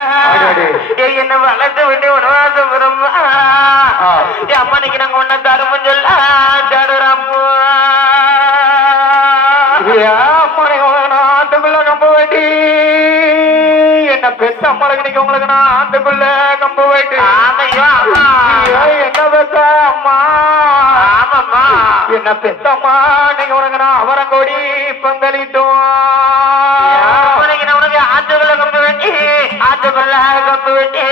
என்ன வளர்த்து விட்டு உணவாசம் வரும்மா அம்மனைக்கு நாங்க ஒன்ன தருமம் சொல்ல தடுறோம் ஆட்டுக்குள்ள கம்ப வேட்டி என்ன பெத்த அம்மனுக்கு நீங்க உங்களுக்கு நான் ஆட்டுக்குள்ள கம்ப வேட்டி என்ன பெத்த அம்மா ஆமாம்மா என்ன பெத்தம்மா நீங்க உனக்கு நான் அவரங்கோடி பங்களிட்டோம் ஆட்டுக்குள்ள கம்பு வெட்டி ஆட்டுக்குள்ள கம்பு வெட்டி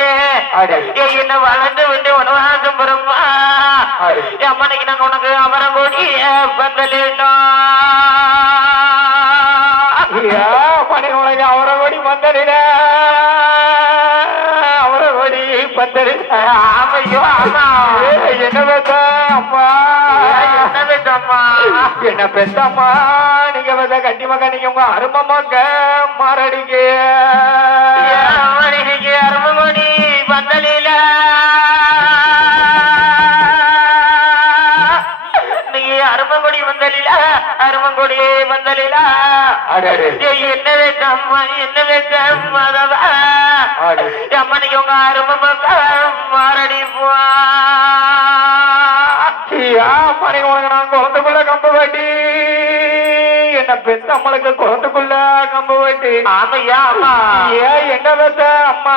என்ன வளர்ந்து விட்டு உணவாசம் பெறும்மா அம்மனைக்கு நாங்க உனக்கு அவரங்கோடி பங்களிட்டோம் பணி உனக்கு அவரங்கோடி பந்தலில அவரங்கோடி பந்தலில ஆமையோ ஆமா என்ன பெத்த அம்மா என்ன பெத்தம்மா என்ன பெத்தம்மா நீங்க பெத்த கட்டி மக்க நீங்க உங்க அருமமாக்க மாரடிக்க அருமகோடி பந்தலில அருமங்கொடி வந்தலில அருமங்கொடி வந்தலில என்ன வேட்டம்மா என்ன வேட்டம்மா அம்மனைக்கு உங்க அருமமாக்க மாரடி மணி உனக்கு நான் குழந்தைக்குள்ள கம்பு வேட்டி என்ன பெத்த அம்மளுக்கு குழந்தைக்குள்ள கம்பு வேட்டி ஆமையா அம்மா என்ன பெத்த அம்மா